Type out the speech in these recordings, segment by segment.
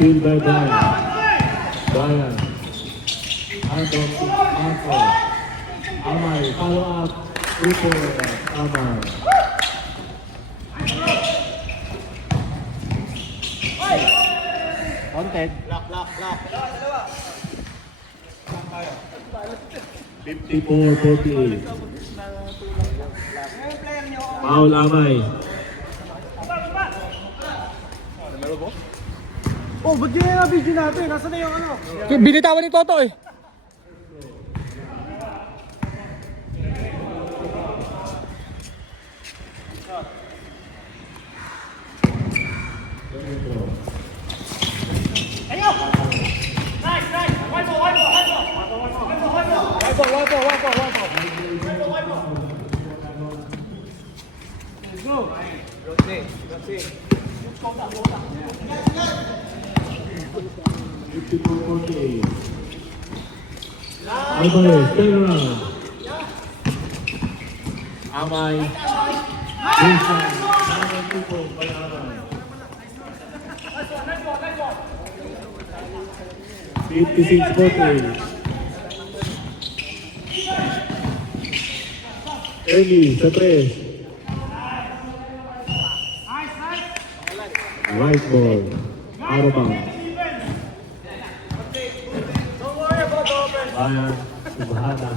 Steal by Brian. Brian. Handoff to Marco. Amay. Follow up. Triple. Amay. Counted. 54-48. Foul Amay. Oh, ba't yun yung video natin? Nasaan na yung ano? Binitawan ni Toto eh. Alvarez, turn around. Amay. Wilson. Amay people by Amay. 56-48. Early, sa tres. Right ball. Out of bounds. Bayan, Subhana.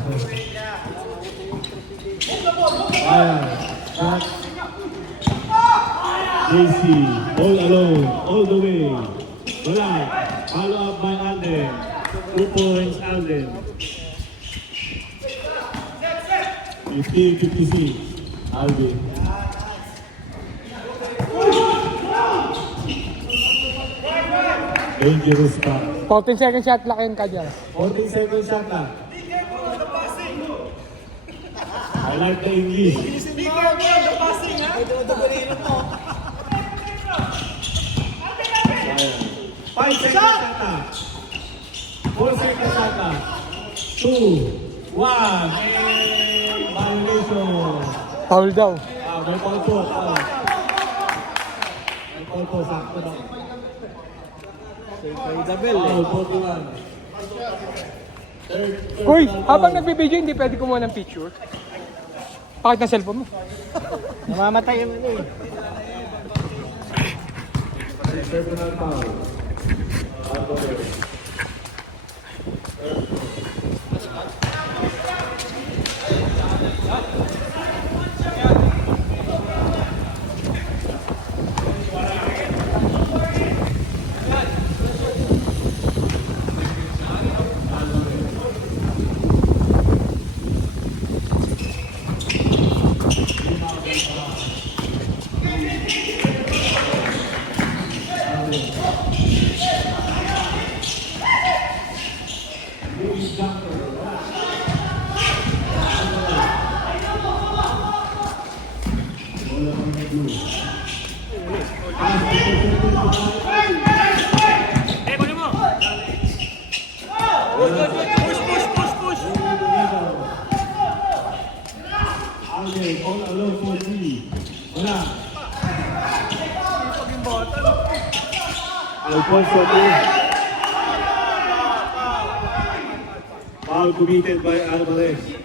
Bayan, shot. JC, all alone, all the way. Wala. Follow up by Alden. 2 points, Alden. 50-56. Alden. Dangerous pa. 14 second shot clock yun kanya. 14 seconds shot na. I like the English. Five seconds shot na. 4 seconds shot na. 2, 1, violation. Foul daw. May foul po. May foul po, sakto na. Foul, 41. Third Uy, foul. habang nagbibideo hindi pwede kumuha ng picture. Pakit na cellphone mo. Namamatay yung ano eh. Personal foul. Alvarez. Alden, all alone for 3. Wala. Alfonso foul committed by Alvarez.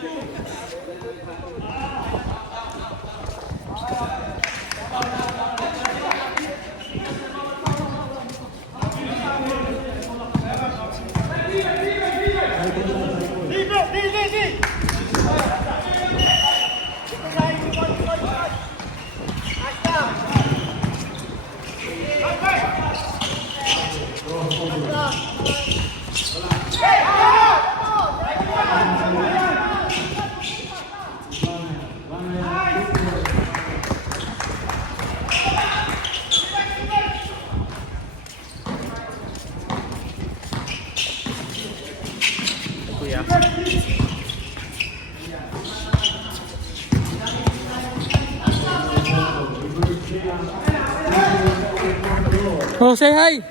Oh, say hi.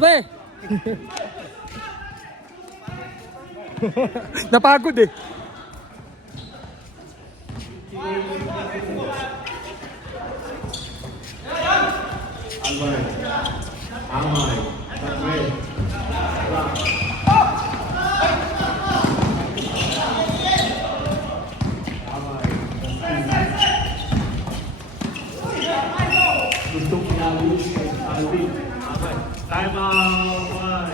Pre. Napagod eh. Alvarez. Amay. Gustong pinagulog kay Alvin. Time out, bye.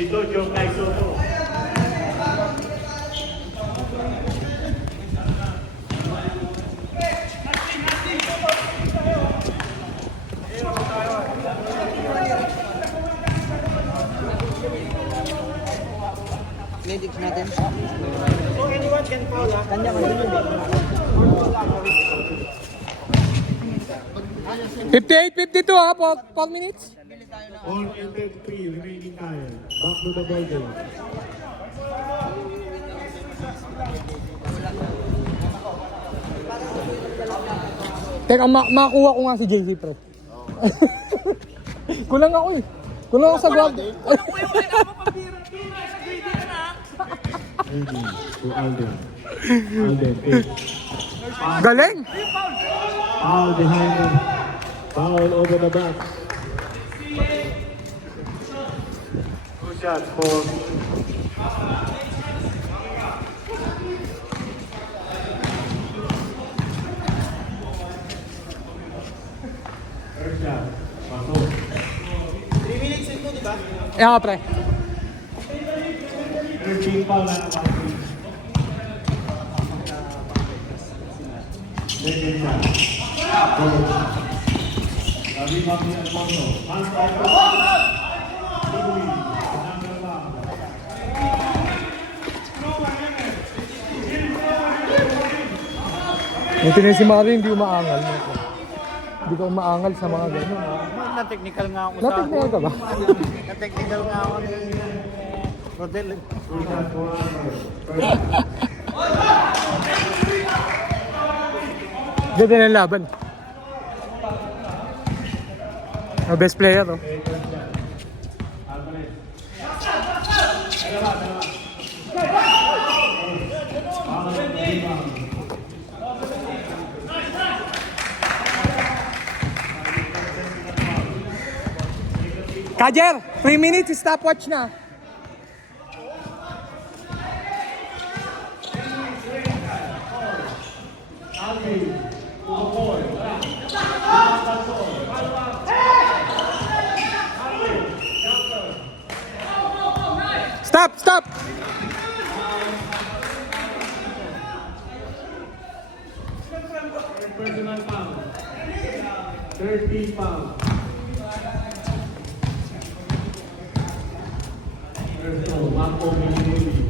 Ito yung kay Soto. Medics natin. So anyone can foul ha? Kanya ka yun. 58-52 ha, 4 minutes. All ended 3 remaining time. Back to the ball game. Teka, makakuha ko nga si JC pre. Kulang ako eh. Kulang ako sa guard. Ready to Alden. Alden, pick. Galing! Foul behind him. Foul over the back. Two shots for third shot. Pasok. 3 minutes ito, di ba? Yeah, pre. 13 foul na naman. Second shot. Fourth shot. Rebound ni Alfonso. Hands off. Louis. Number 1. Yung tinay si Mario, hindi umaangal. Hindi ka umaangal sa mga ganyan. Na-technical nga ako Na-technical ka ba? Na-technical nga ako ni Rodel. Two shots for Alfonso. Ganda ng laban. Oh, best player to. Kajer, 3 minutes, stopwatch na. Stop, stop. Personal foul. 13 foul. There's no Marco Minimili.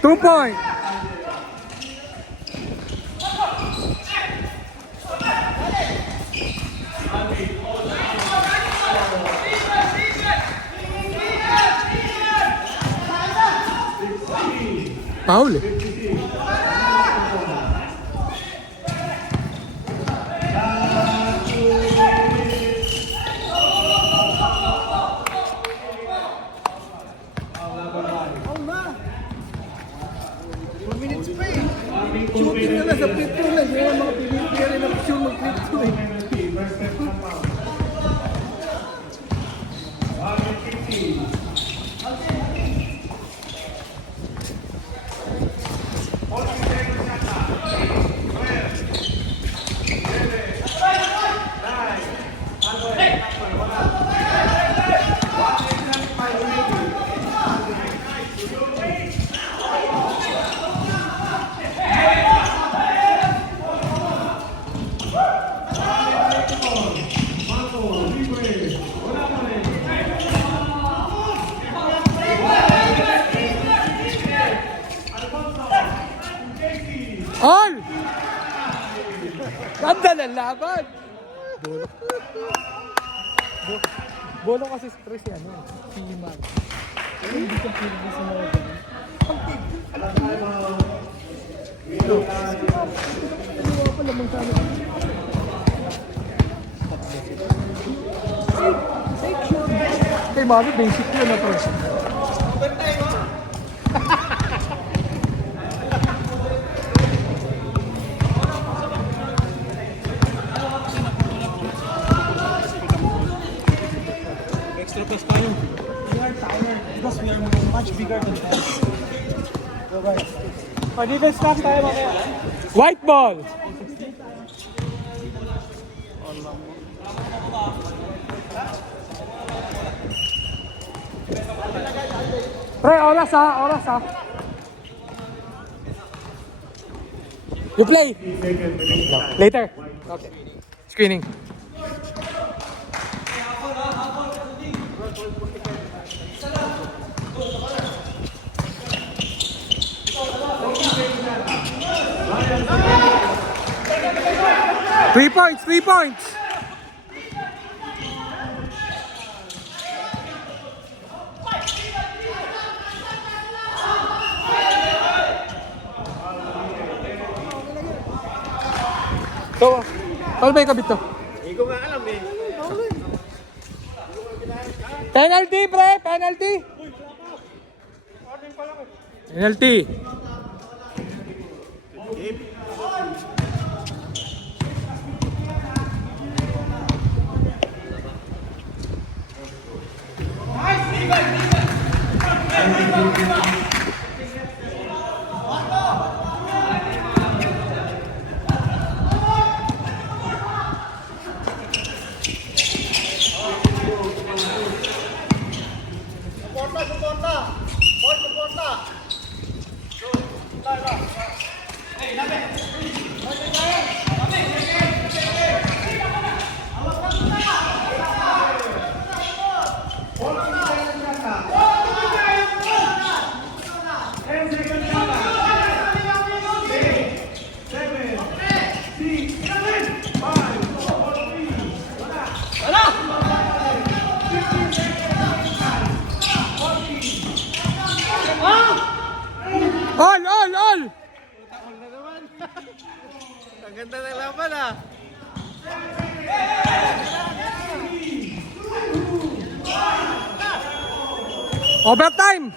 Two point. Paul. Oh, ma! 2 minutes pa eh. Shooting na lang sa free throw lang. Yung mga pinipili na sure mag-free throw eh. All! Ganda ng laban! Bolo kasi stress yan, ano? Si Man. Hindi ka pwede sa mga ganun. Ito. Ano nga pala mong sana? Kay Mami, basic yun na to. Extra plus tayo. We are tired because we are much bigger than them. Okay. Dito stop tayo mamaya. White ball! Pre, oras ha, oras ha. You play? No. Later. Okay. Screening. Three points, 3 points. So, paano ba yung kabit to? Hindi ko nga alam eh. Penalty, pre! Penalty! Penalty! All! Ang ganda ng laban ah. Overtime!